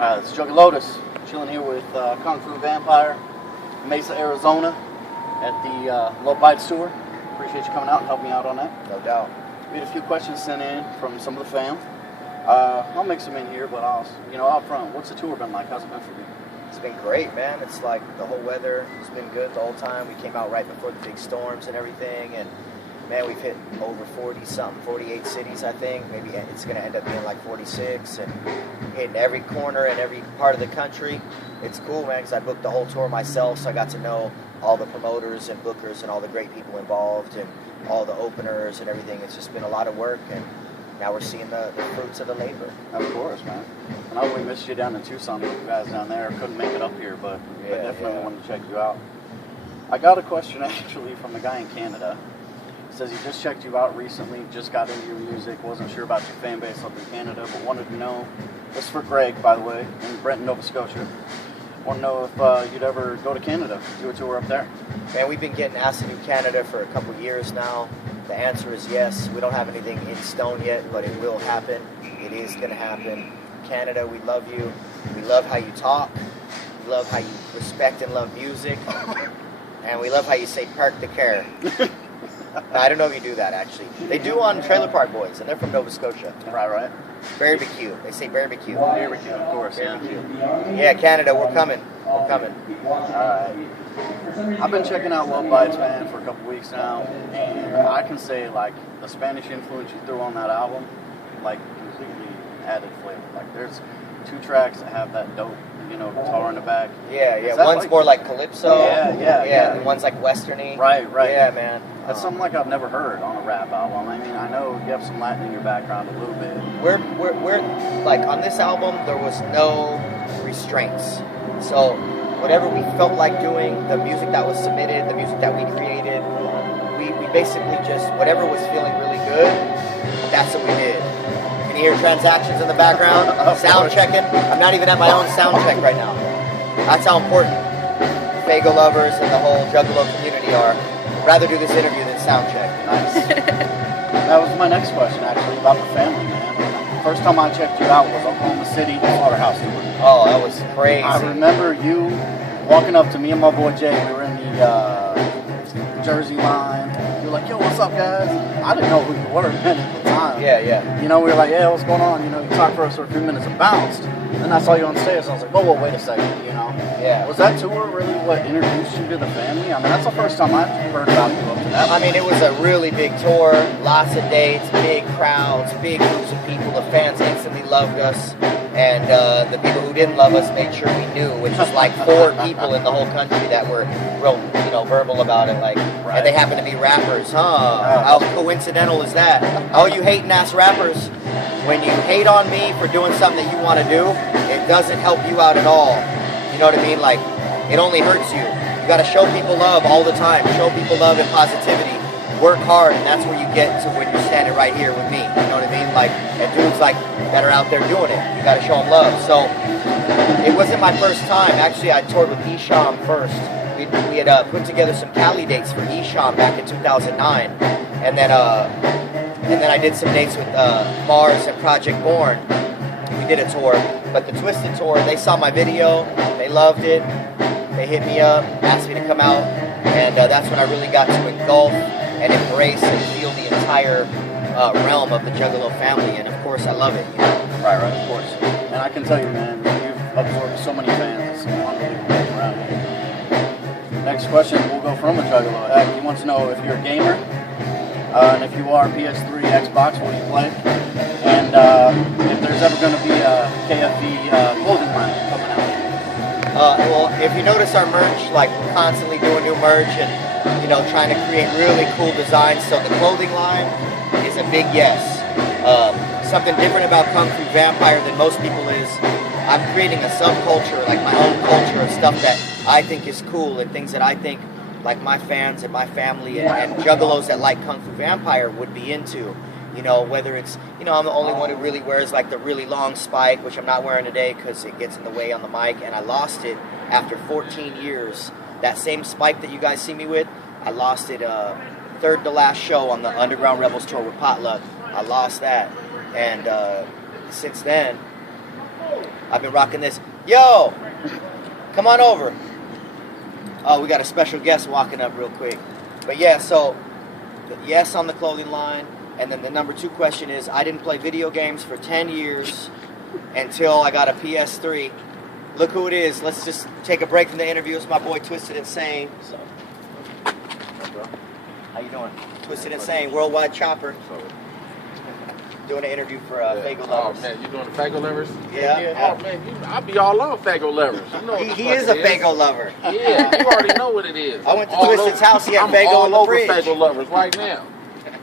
It's Juggy Lotus, chilling here with Kung Fu Vampire, Mesa, Arizona, at the Low Bites tour. Appreciate you coming out and helping me out on that. No doubt. We had a few questions sent in from some of the fans. I'll mix them in here, but out front, what's the tour been like? How's it been for you? It's been great, man. It's like the whole weather has been good the whole time. We came out right before the big storms and everything, and man, we've hit over 40-something, 48 cities, I think. Maybe it's going to end up being like 46, and hitting every corner and every part of the country. It's cool, man, because I booked the whole tour myself, so I got to know all the promoters and bookers and all the great people involved and all the openers and everything. It's just been a lot of work, and now we're seeing the fruits of the labor. Of course, man. And I know we missed you down in Tucson. You guys down there couldn't make it up here, but definitely wanted to check you out. I got a question actually from a guy in Canada. He says he just checked you out recently, just got into your music, wasn't sure about your fan base up in Canada, but wanted to know, this is for Greg, by the way, in Brenton, Nova Scotia. Want to know if you'd ever go to Canada, do a tour up there. Man, we've been getting asked to do Canada for a couple years now. The answer is yes. We don't have anything in stone yet, but it will happen. It is going to happen. Canada, we love you. We love how you talk. We love how you respect and love music. And we love how you say park the car. I don't know if you do that, actually. They do on Trailer Park Boys, and they're from Nova Scotia. Right. Barbecue. They say barbecue. Barbecue, of course, barbecue. Yeah, Canada, we're coming. We're coming. I've been checking out Low Bites, man, for a couple weeks now, and I can say, like, the Spanish influence you threw on that album, like, completely added flavor. Like, there's 2 tracks that have that dope, guitar in the back. Yeah. One's more like calypso. Yeah. And one's like westerny. Right. Yeah, man. That's something like I've never heard on a rap album. I mean, I know you have some Latin in your background a little bit. We're like, on this album, there was no restraints. So whatever we felt like doing, the music that was submitted, the music that we created, we basically just, whatever was feeling really good, that's what we did. Can you hear transactions in the background? Sound checking. I'm not even at my own sound check right now. That's how important Fago lovers and the whole Juggalo community are. I'd rather do this interview than sound check. Nice. That was my next question, actually, about the family, man. First time I checked you out was Oklahoma City Slaughterhouse tour. Oh, that was crazy. I remember you walking up to me and my boy Jay. We were in the Jersey line. You were like, yo, what's up, guys? I didn't know who you were, man, at the time. Yeah. We were like, yeah, what's going on? You talked for us for a few minutes and bounced. Then I saw you on stage, and I was like, whoa, wait a second, Yeah. Was that tour really what introduced you to the family? I mean, that's the first time I've heard about you up to that. I mean, it was a really big tour, lots of dates, big crowds, big groups of people. The fans instantly loved us, and the people who didn't love us made sure we knew, which was like 4 people in the whole country that were real, verbal about it, like, and they happened to be rappers, How coincidental is that? All you hating ass rappers, when you hate on me for doing something that you want to do, it doesn't help you out at all. You know what I mean? Like, it only hurts you. You got to show people love all the time. Show people love and positivity. Work hard, and that's where you get to when you're standing right here with me. You know what I mean? Like, and dudes like that are out there doing it. You got to show them love. So it wasn't my first time. Actually, I toured with Esham first. We had put together some Cali dates for Esham back in 2009, and then I did some dates with Mars and Project Born. We did a tour, but the Twisted tour, they saw my video, they loved it, they hit me up, asked me to come out, and that's when I really got to engulf and embrace and feel the entire realm of the Juggalo family, and of course I love it. Right, of course. And I can tell you, man, you've absorbed so many fans, it's unbelievable around here. Next question, we'll go from a Juggalo. He wants to know if you're a gamer, and if you are, PS3, Xbox, what do you play? And if there's ever going to be a KFV clothing line coming out. Well, if you notice our merch, like, we're constantly doing new merch and, trying to create really cool designs. So the clothing line is a big yes. Something different about Kung Fu Vampire than most people is I'm creating a subculture, like my own culture of stuff that I think is cool and things that I think like my fans and my family and Juggalos that like Kung Fu Vampire would be into. Whether it's, I'm the only one who really wears like the really long spike, which I'm not wearing today because it gets in the way on the mic, and I lost it after 14 years. That same spike that you guys see me with, I lost it third to last show on the Underground Rebels tour with Potluck. I lost that, and since then, I've been rocking this. Yo, come on over. Oh, we got a special guest walking up real quick. But yeah, so yes on the clothing line. And then the number 2 question is, I didn't play video games for 10 years until I got a PS3. Look who it is. Let's just take a break from the interview. It's my boy Twisted Insane. How you doing? Twisted Insane, Worldwide Chopper. Doing an interview for Fago Lovers. Oh man, you doing the Fago Lovers? Yeah. Oh man, I be all on Fago Lovers. You know what He is a Fago lover. Yeah, you already know what it is. I went to Twisted's house. He had Fago in the fridge. I'm all over Fago Lovers right now.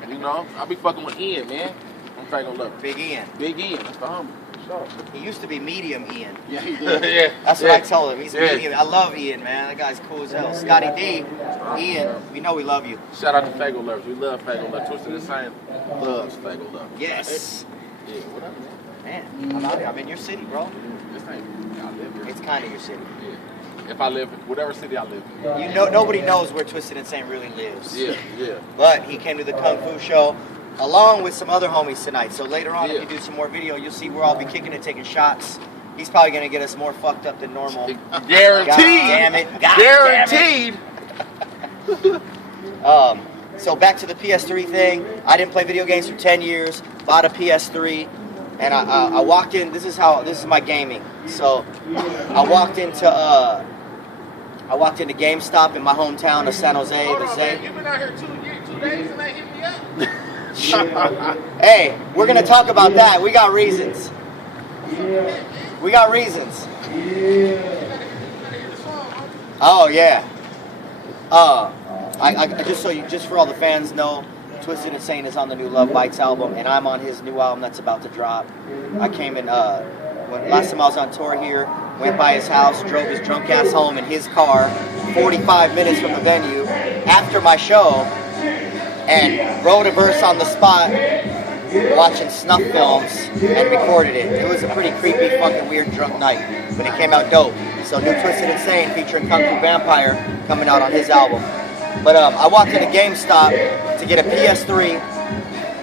You know, I be fucking with Ian, man. I'm Fago Lovers. Big Ian. Big Ian, that's the homie. Sure. He used to be Medium Ian. Yeah, he did. Yeah. That's what I told him. He's Medium. I love Ian, man. That guy's cool as hell. Scotty D, Ian, we know we love you. Shout out to Fago Lovers. We love Fago Lovers. Twisted Insane loves Fago Lovers. Yes. Yeah, what up, man? Man, I'm out here. I'm in your city, bro. This ain't, I live here. It's kind of your city. Yeah. If I live in whatever city I live in. You know, nobody knows where Twisted Insane really lives. Yeah, yeah. But he came to the Kung Fu show along with some other homies tonight. So later on, if you do some more video, you'll see where I'll be kicking it, taking shots. He's probably going to get us more fucked up than normal. Guaranteed. God damn it. God Guaranteed. Damn it. So back to the PS3 thing. I didn't play video games for 10 years. Bought a PS3, and I walked in. This is my gaming. So I walked into GameStop in my hometown of San Jose. Hold The on, Zay. man. You've been out here 2 days and they hit me up. Hey, we're gonna talk about that. We got reasons. We got reasons. Oh yeah. I just for all the fans know, Twisted Insane is on the new Love Bites album, and I'm on his new album that's about to drop. I came in when last time I was on tour here, went by his house, drove his drunk ass home in his car, 45 minutes from the venue after my show, and wrote a verse on the spot, watching snuff films, and recorded it. It was a pretty creepy, fucking weird drunk night, but it came out dope. So new Twisted Insane featuring Kung Fu Vampire coming out on his album. But I walked into GameStop to get a PS3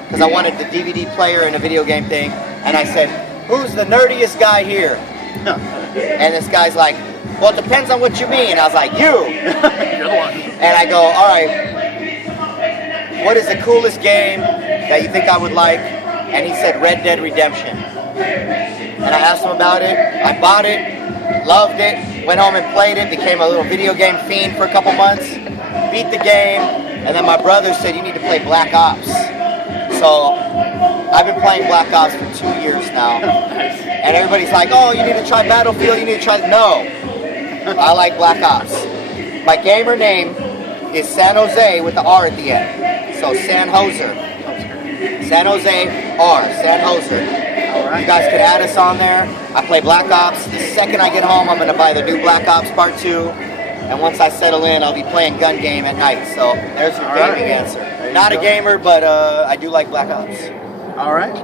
because I wanted the DVD player and a video game thing, and I said, "Who's the nerdiest guy here?" And this guy's like, "Well, it depends on what you mean." I was like, "You." You're the one. And I go, "All right, what is the coolest game that you think I would like?" And he said, "Red Dead Redemption." And I asked him about it. I bought it, loved it, went home and played it, became a little video game fiend for a couple months, beat the game, and then my brother said, "You need to play Black Ops." So I've been playing Black Ops for 2 years now. And everybody's like, "Oh, you need to try Battlefield, you need to try..." No, I like Black Ops. My gamer name is San Jose with the R at the end. So San Hoser. San Jose R, San Hoser. You guys could add us on there. I play Black Ops. The second I get home, I'm going to buy the new Black Ops Part 2. And once I settle in, I'll be playing gun game at night. So there's your gaming answer. Not a gamer, but I do like Black Ops. All right.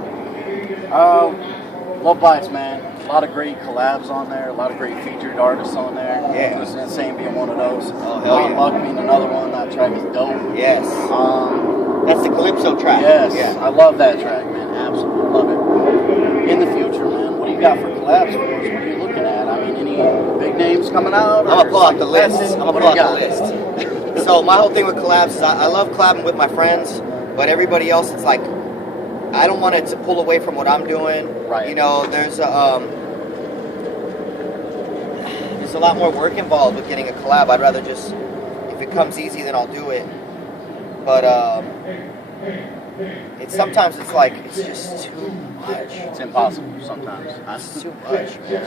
Love Bites, man. A lot of great collabs on there. A lot of great featured artists on there. Yeah. Twisted Insane being one of those. Oh, hell yeah. Luck being another one. That track is dope. Yes. That's the Calypso track. Yes. Yeah. I love that track, man. Absolutely love it. In the future, man, what do you got for collabs for us? What are you looking at? I mean, any big names coming out? I'm gonna pull out the list. What do you got? So my whole thing with collabs is I love collabing with my friends, but everybody else, it's like I don't want it to pull away from what I'm doing. Right. You know, there's a lot more work involved with getting a collab. I'd rather just, if it comes easy, then I'll do it. But sometimes it's like it's just too much. It's impossible sometimes. It's too much, man.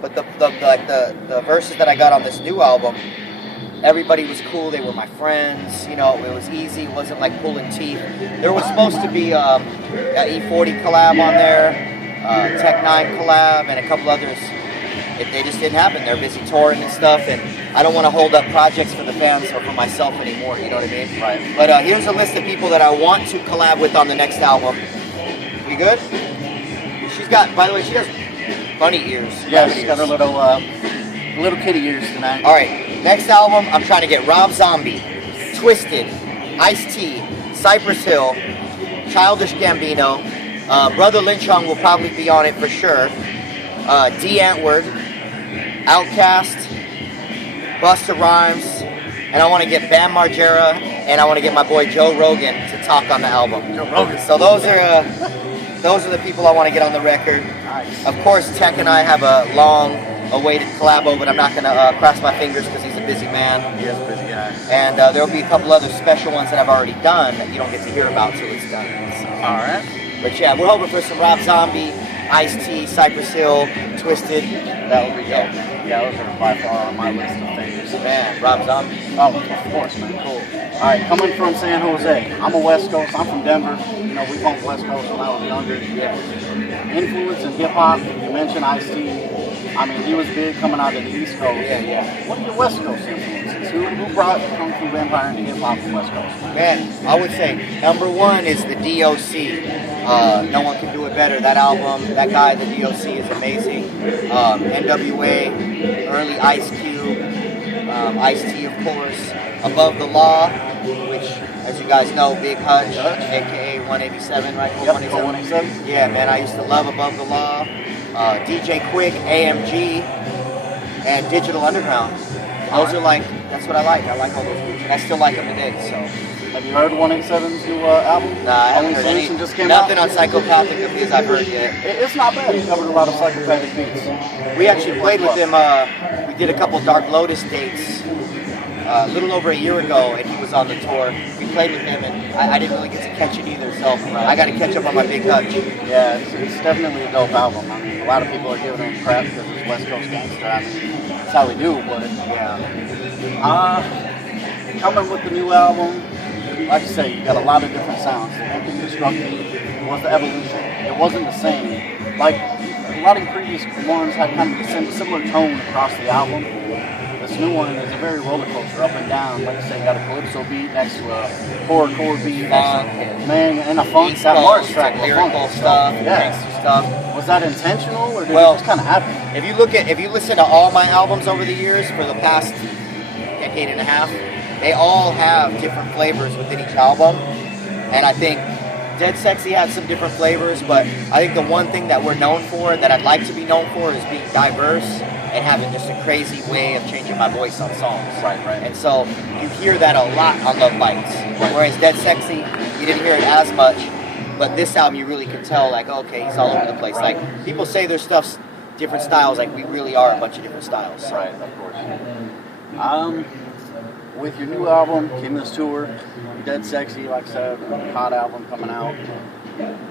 But the verses that I got on this new album, everybody was cool. They were my friends. You know, it was easy. It wasn't like pulling teeth. There was supposed to be an E40 collab on there, Tech 9 collab, and a couple others. They just didn't happen. They're busy touring and stuff, and I don't want to hold up projects for the fans or for myself anymore. You know what I mean? Right. But here's a list of people that I want to collab with on the next album. You good? She's got, by the way, she has bunny ears. Yeah, rabbit she's got her ears. little kitty ears tonight. All right, next album, I'm trying to get Rob Zombie, Twisted, Ice-T, Cypress Hill, Childish Gambino, Brother Lynchong will probably be on it for sure. D. Antwoord, Outkast, Busta Rhymes, and I want to get Bam Margera, and I want to get my boy Joe Rogan to talk on the album. Joe Rogan. So those are the people I want to get on the record. Nice. Of course, Tech and I have a long-awaited collabo, but I'm not going to cross my fingers because he's a busy man. He is a busy guy. And there'll be a couple other special ones that I've already done that you don't get to hear about till it's done. So. All right. But yeah, we're hoping for some Rob Zombie, Ice-T, Cypress Hill, Twisted. That would be dope. Yeah, those are by far on my list of favorites. Man, Rob Zombie. Oh, of course, man. Cool. All right, coming from San Jose. I'm a West Coast. I'm from Denver. You know, we bumped West Coast when I was younger. Yeah. Influence in hip hop. You mentioned Ice-T. I mean, he was big coming out of the East Coast. Yeah. What are your West Coast influences? Who brought Kung Fu Vampire into hip hop from West Coast? Man, I would say number one is the DOC. No one can do it better. That album, that guy, the DOC, is amazing. NWA, early Ice Cube, Ice-T, of course. Above the Law, which, as you guys know, Big Hutch, aka 187, right? Yep, 187. Yeah, man, I used to love Above the Law. DJ Quick, AMG, and Digital Underground. Those are like, that's what I like. I like all those groups, and I still like them today, so. Have you heard 187's new album? Nah, I haven't Only heard Solution any, just came nothing out. on Psychopathic of his I've heard yet. It's not bad. He covered a lot of psychopathic beats. We actually played with him, we did a couple Dark Lotus dates a little over a year ago, and he was on the tour. We played with him, and I didn't really get to catch it either, so I got to catch up on my Big Hutch. Yeah, it's definitely a dope album. I mean, a lot of people are giving him crap because it's West Coast gangster. I mean, that's how we do, but yeah. Coming with the new album, like you say, you got a lot of different sounds. The Deconstructing was the evolution. It wasn't the same. Like, a lot of the previous ones had kind of a similar tone across the album. This new one is a very roller coaster, up and down. Like you say, you got a calypso beat next to a horrorcore beat. Man, and a funk. East That Mars Coast, track, lyrical funk stuff, Yeah. gangster stuff. Was that intentional, or did it Well, just kind of happen? If you listen to all my albums over the years for the past decade and a half, they all have different flavors within each album, and I think Dead Sexy has some different flavors, but I think the one thing that we're known for, that I'd like to be known for, is being diverse and having just a crazy way of changing my voice on songs. Right. And so you hear that a lot on Love Bites, whereas Dead Sexy, you didn't hear it as much, but this album you really can tell, like, okay, he's all over the place. Like, people say their stuff's different styles, like we really are a bunch of different styles. So. Right, of course. With your new album, Kim's Tour, Dead Sexy, like I said, hot album coming out.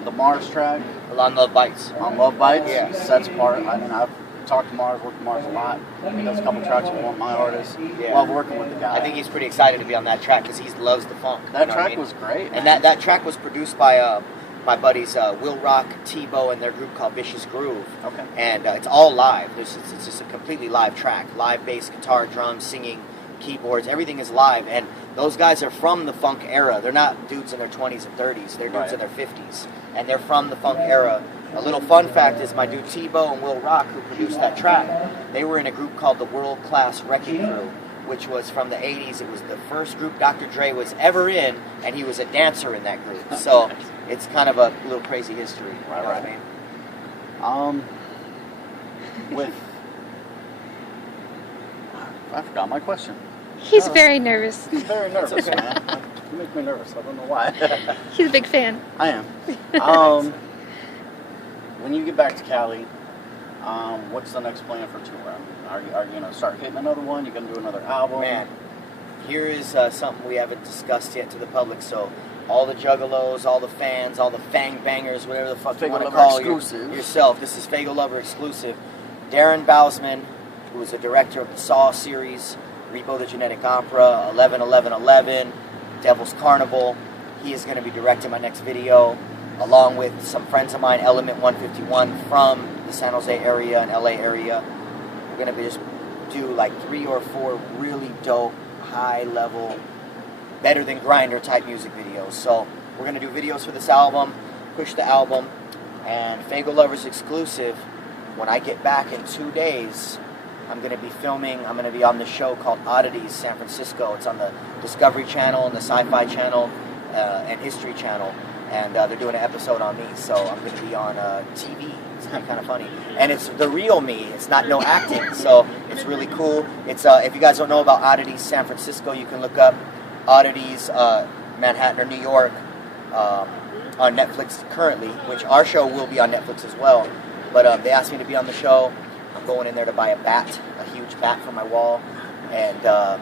The Mars track On Love Bites. on Love Bites Yeah. sets apart. I mean, I've talked to Mars, worked with Mars a lot. He does a couple tracks with one of my artists. Yeah. Love working with the guy. I think he's pretty excited to be on that track because he loves the funk. that you know what I track mean? was great. And man. that track was produced by my buddies Will Rock, Tebow, and their group called Vicious Groove. Okay. And it's all live. It's just a completely live track. Live bass, guitar, drums, singing, keyboards, everything is live. And those guys are from the funk era. They're not dudes in their 20s and 30s. They're dudes Right. in their 50s. And they're from the funk era. A little fun fact is my dude Tebow and Will Rock, who produced that track, they were in a group called the World Class Wrecking Crew, which was from the 80s. It was the first group Dr. Dre was ever in, and he was a dancer in that group. So it's kind of a little crazy history. You know what I mean? With I forgot my question. He's very nervous. I'm very nervous, man. You make me nervous. I don't know why. He's a big fan. I am. When you get back to Cali, what's the next plan for tour? Are you going to start hitting another one? You going to do another album? Man, here is something we haven't discussed yet to the public. So all the juggalos, all the fans, all the fang bangers, whatever the fuck you Fago want to Lover call exclusive. yourself. This is Fago Lover exclusive. Darren Bousman, who is the director of the Saw series, Repo the Genetic Opera, 11-11-11, Devil's Carnival. He is going to be directing my next video, along with some friends of mine, Element 151 from the San Jose area and LA area. We're going to just do like 3 or 4 really dope, high level, better than Grinder type music videos. So we're going to do videos for this album, push the album, and Fago Lovers exclusive. When I get back in 2 days, I'm going to be filming, I'm going to be on the show called Oddities San Francisco. It's on the Discovery Channel and the Sci-Fi Channel and History Channel. and they're doing an episode on me, so I'm going to be on TV. It's kind of funny, and it's the real me. It's not no acting, so it's really cool. It's if you guys don't know about Oddities San Francisco, you can look up Oddities Manhattan or New York on Netflix currently, which our show will be on Netflix as well. But they asked me to be on the show. I'm going in there to buy a bat, a huge bat for my wall, and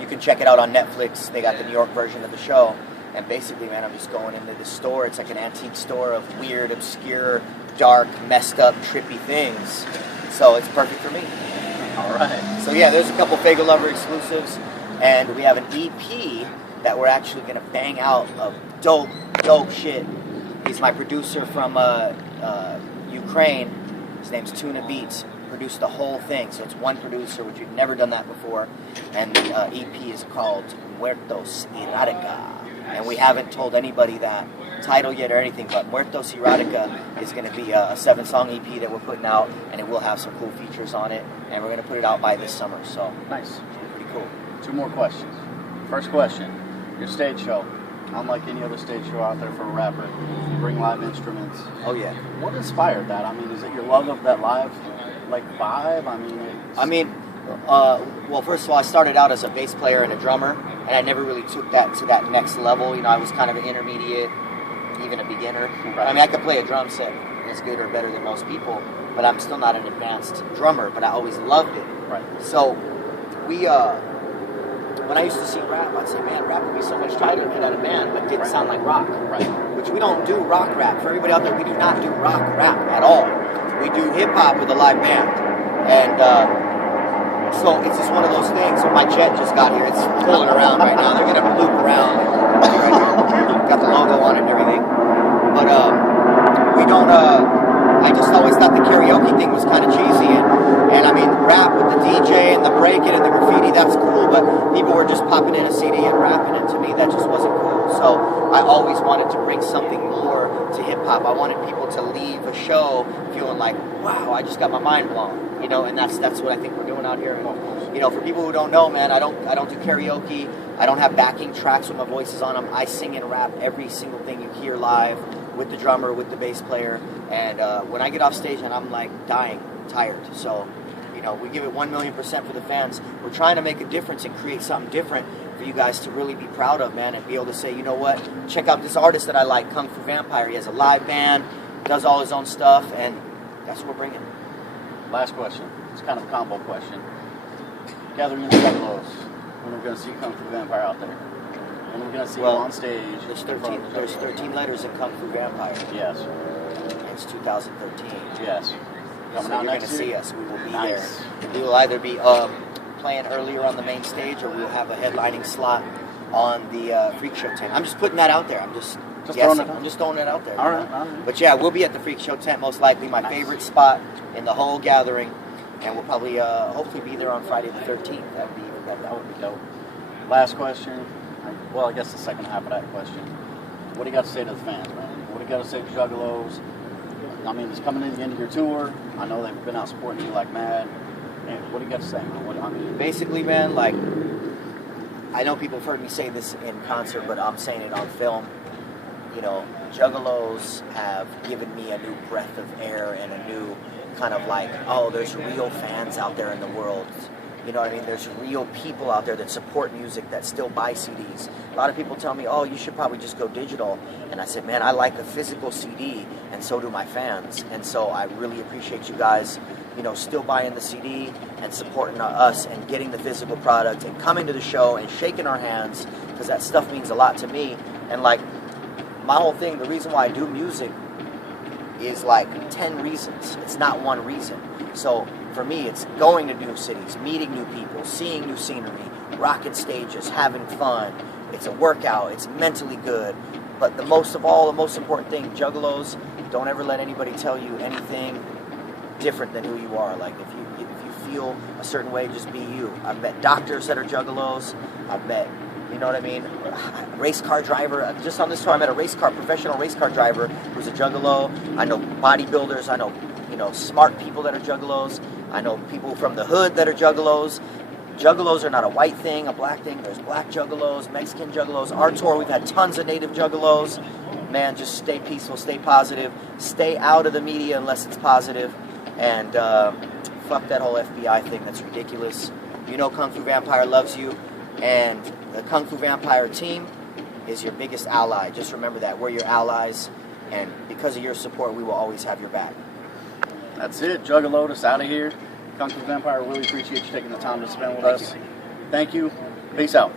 you can check it out on Netflix. They got the New York version of the show. And basically, man, I'm just going into this store. It's like an antique store of weird, obscure, dark, messed up, trippy things. So it's perfect for me. All right. So yeah, there's a couple Fega Lover exclusives. And we have an EP that we're actually going to bang out of dope shit. He's my producer from Ukraine. His name's Tuna Beats. Produced the whole thing. So it's one producer, which we've never done that before. And the EP is called Muertos Erotica. And we haven't told anybody that title yet or anything, but Muertos Erotica is going to be a 7-song EP that we're putting out, and it will have some cool features on it, and we're going to put it out by this summer, so Nice. pretty cool. 2 more questions. First question, your stage show. Unlike any other stage show out there for a rapper, you bring live instruments. Oh yeah. What inspired that? I mean, is it your love of that live vibe? I mean, Well, first of all, I started out as a bass player and a drummer, and I never really took that to that next level. You know, I was kind of an intermediate, even a beginner. Right. I mean, I could play a drum set as good or better than most people, but I'm still not an advanced drummer, but I always loved it. Right. So, when I used to see rap, I'd say, man, rap would be so much tighter if it had a band, but it didn't sound like rock. Right. Which we don't do rock rap. For everybody out there, we do not do rock rap at all. We do hip-hop with a live band. And, so it's just one of those things. So my jet just got here. It's pulling around right now. They're gonna loop around. Got the logo on it and everything. But we don't. I just always thought the karaoke thing was kind of cheesy. And I mean, rap with the DJ and the breaking and the graffiti, that's cool. But people were just popping in a CD and rapping, and to me, that just wasn't cool. So I always wanted to bring something more to hip hop. I wanted people to leave a show feeling like, wow, I just got my mind blown. You know, and that's what I think we're doing out here. And, you know, for people who don't know, man, I don't do karaoke. I don't have backing tracks with my voices on them. I sing and rap every single thing you hear live with the drummer, with the bass player. And when I get off stage, and I'm like dying, tired. So, you know, we give it 1,000,000% for the fans. We're trying to make a difference and create something different for you guys to really be proud of, man, and be able to say, you know what, check out this artist that I like, Kung Fu Vampire. He has a live band, does all his own stuff, and that's what we're bringing. Last question. It's kind of a combo question. Gathering in the Juggalos. When are we going to see Kung Fu Vampire out there? When are we going to see you on stage? There's 13 letters in Kung Fu Vampire. Yes. It's 2013. Yes. Coming So out you're going to next see year? us. We will be Nice. there. We will either be playing earlier on the main stage, or we'll have a headlining slot on the Freak Show tent. I'm just putting that out there. I'm just throwing it out. I'm just throwing it out there. All right. But yeah, we'll be at the Freak Show tent, most likely my favorite spot in the whole gathering, and we'll probably hopefully be there on Friday the 13th. That would be even better. That would be dope. Last question. Well, I guess the second half of that question. What do you got to say to the fans, man? What do you got to say to Juggalos? I mean, it's coming to the end of your tour. I know they've been out supporting you like mad. And what do you got to say, man? Basically, man, like, I know people have heard me say this in concert, but I'm saying it on film. You know, Juggalos have given me a new breath of air and a new kind of like, oh, there's real fans out there in the world. You know what I mean? There's real people out there that support music, that still buy CDs. A lot of people tell me, oh, you should probably just go digital. And I said, man, I like a physical CD, and so do my fans. And so I really appreciate you guys, you know, still buying the CD and supporting us and getting the physical product and coming to the show and shaking our hands, because that stuff means a lot to me. And like, my whole thing, the reason why I do music is like 10 reasons. It's not one reason. So for me, it's going to new cities, meeting new people, seeing new scenery, rocking stages, having fun. It's a workout. It's mentally good. But the most important thing, Juggalos, don't ever let anybody tell you anything different than who you are. Like, if you feel a certain way, just be you. I've met doctors that are Juggalos. I've met, you know what I mean, race car driver. Just on this tour, I met a professional race car driver who's a Juggalo. I know bodybuilders. I know, you know, smart people that are Juggalos. I know people from the hood that are Juggalos. Juggalos are not a white thing, a black thing. There's black Juggalos, Mexican Juggalos. Our tour, we've had tons of native Juggalos. man, just stay peaceful, stay positive, stay out of the media unless it's positive, and fuck that whole FBI thing. That's ridiculous. You know Kung Fu Vampire loves you, and the Kung Fu Vampire team is your biggest ally. Just remember that. We're your allies, and because of your support, we will always have your back. That's it. Juggalotus out of here. Kung Fu Vampire, really appreciate you taking the time to spend with us. Thank you. Peace out.